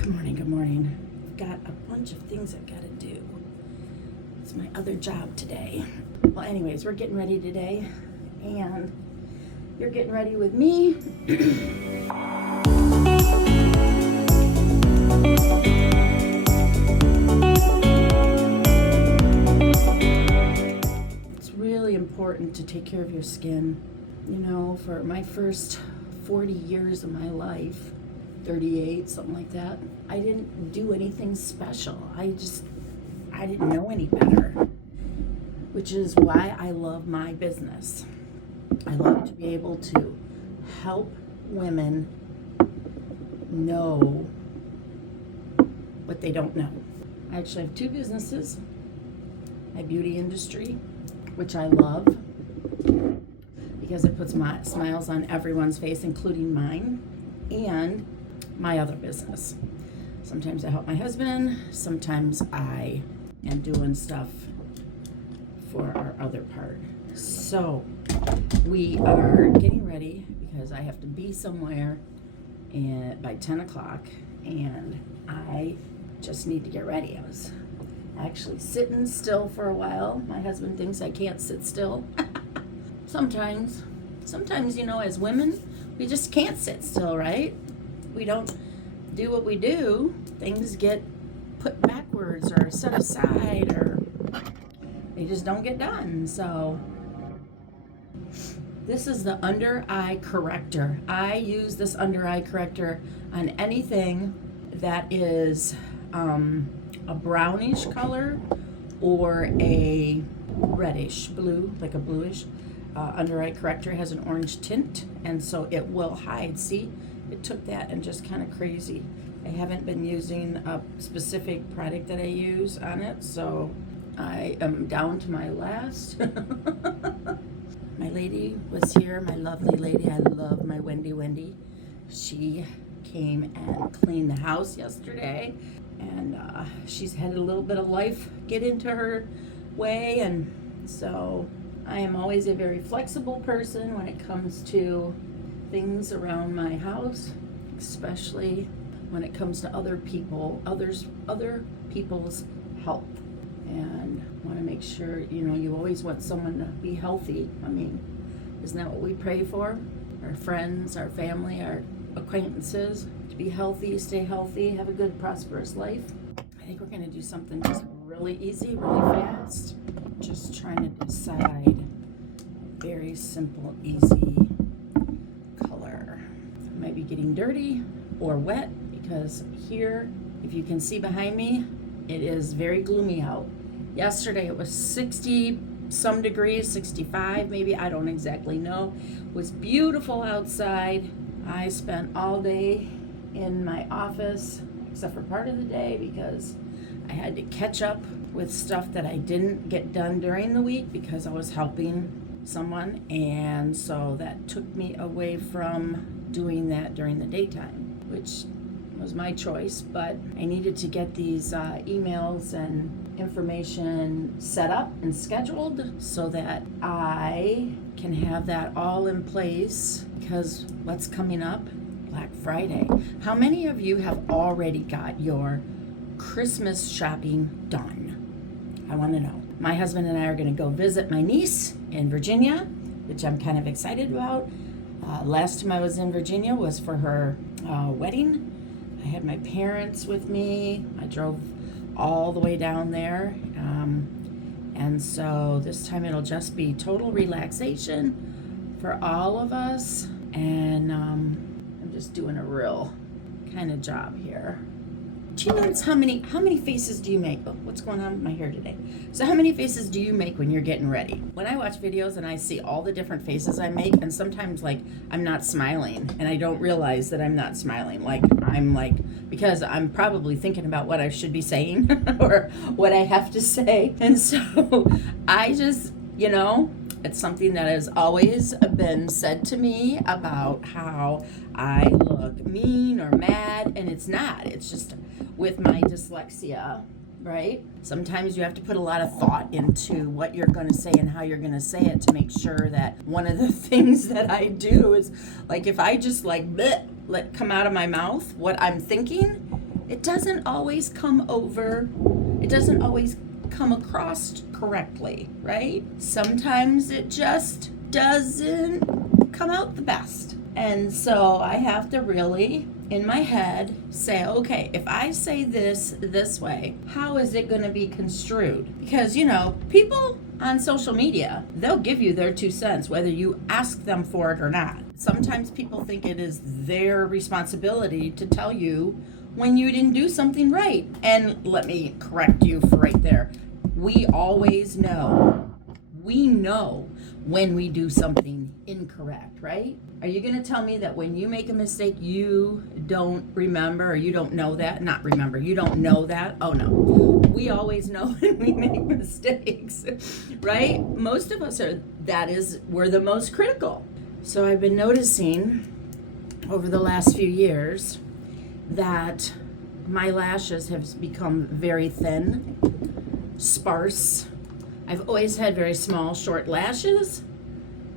Good morning, good morning. I've got a bunch of things I've got to do. It's my other job today. Well, anyways, we're getting ready today, and you're getting ready with me. It's really important to take care of your skin. You know, for my first 40 years of my life, 38, something like that, I didn't do anything special. I didn't know any better, which is why I love my business. I love to be able to help women know what they don't know. I actually have two businesses. My beauty industry, which I love because it puts smiles on everyone's face, including mine, and my other business. Sometimes I help my husband, sometimes I am doing stuff for our other part. So we are getting ready because I have to be somewhere by 10 o'clock, and I just need to get ready. I was actually sitting still for a while. My husband thinks I can't sit still. Sometimes, you know, as women, we just can't sit still, right? We don't do what we do, things get put backwards or set aside, or they just don't get done. So this is the under eye corrector. I use this under eye corrector on anything that is a brownish color or a reddish blue, like a bluish. Under eye corrector has an orange tint, and so it will hide. See, it took that and just kind of crazy. I haven't been using a specific product that I use on it, so I am down to my last. My lady was here, my lovely lady. I love my Wendy. She came and cleaned the house yesterday, and she's had a little bit of life get into her way, and so I am always a very flexible person when it comes to things around my house, especially when it comes to other people's health. And want to make sure, you know, you always want someone to be healthy. I mean, isn't that what we pray for? Our friends, our family, our acquaintances, to be healthy, stay healthy, have a good, prosperous life. I think we're going to do something just really easy, really fast. Just trying to decide. Very simple, easy color. It might be getting dirty or wet because here, if you can see behind me, it is very gloomy out. Yesterday it was 60 some degrees, 65 maybe, I don't exactly know. It was beautiful outside. I spent all day in my office except for part of the day because I had to catch up with stuff that I didn't get done during the week because I was helping someone, and so that took me away from doing that during the daytime, which was my choice, but I needed to get these emails and information set up and scheduled so that I can have that all in place, because what's coming up? Black Friday. How many of you have already got your Christmas shopping done? I want to know. My husband and I are going to go visit my niece in Virginia, which I'm kind of excited about. Last time I was in Virginia was for her wedding. I had my parents with me. I drove all the way down there. And so this time it'll just be total relaxation for all of us. And I'm just doing a real kind of job here. Do you notice how many faces do you make? Oh, what's going on with my hair today? So how many faces do you make when you're getting ready? When I watch videos and I see all the different faces I make, and sometimes like I'm not smiling and I don't realize that I'm not smiling. Because I'm probably thinking about what I should be saying or what I have to say. And so I just, you know, it's something that has always been said to me about how I look mean or mad, and it's not. It's just with my dyslexia, right? Sometimes you have to put a lot of thought into what you're going to say and how you're going to say it to make sure that one of the things that I do is, like, if I just like bleh, let come out of my mouth what I'm thinking, it doesn't always come across correctly, right? Sometimes it just doesn't come out the best. And so I have to really, in my head, say, okay, if I say this way, how is it going to be construed? Because, people on social media, they'll give you their 2 cents, whether you ask them for it or not. Sometimes people think it is their responsibility to tell you when you didn't do something right. And let me correct you for right there. We always know. We know when we do something incorrect, right? Are you going to tell me that when you make a mistake, you don't remember, or you don't know that? Not remember, you don't know that? Oh no. We always know when we make mistakes, right? Most of us we're the most critical. So I've been noticing over the last few years that my lashes have become very thin, sparse. I've always had very small, short lashes,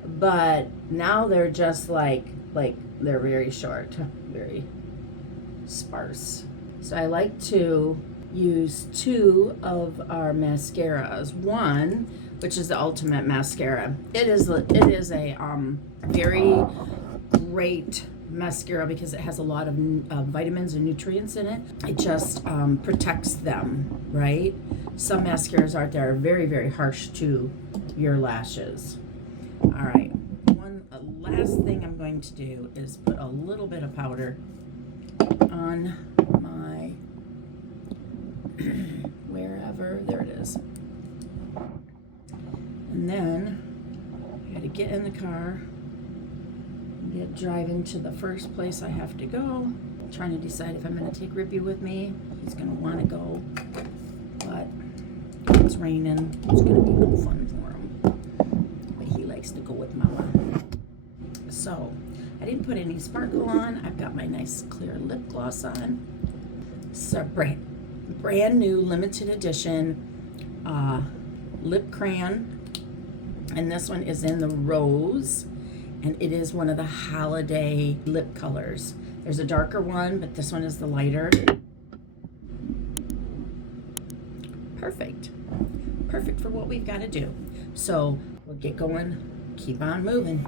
but now they're just like they're very short, very sparse. So I like to use 2 of our mascaras. One, which is the Ultimate Mascara. It is a very great mascara because it has a lot of vitamins and nutrients in it. It just protects them, right? Some mascaras out there are very, very harsh to your lashes. All right, one last thing I'm going to do is put a little bit of powder on my wherever, there it is. And then I gotta get in the car, get driving to the first place I have to go. I'm trying to decide if I'm gonna take Rippy with me. He's gonna wanna go, but it's raining. It's gonna be no fun for him. But he likes to go with Mama. So I didn't put any sparkle on. I've got my nice clear lip gloss on. It's a brand new limited edition lip crayon. And this one is in the rose. And it is one of the holiday lip colors. There's a darker one, but this one is the lighter. Perfect. Perfect for what we've got to do. So we'll get going, keep on moving.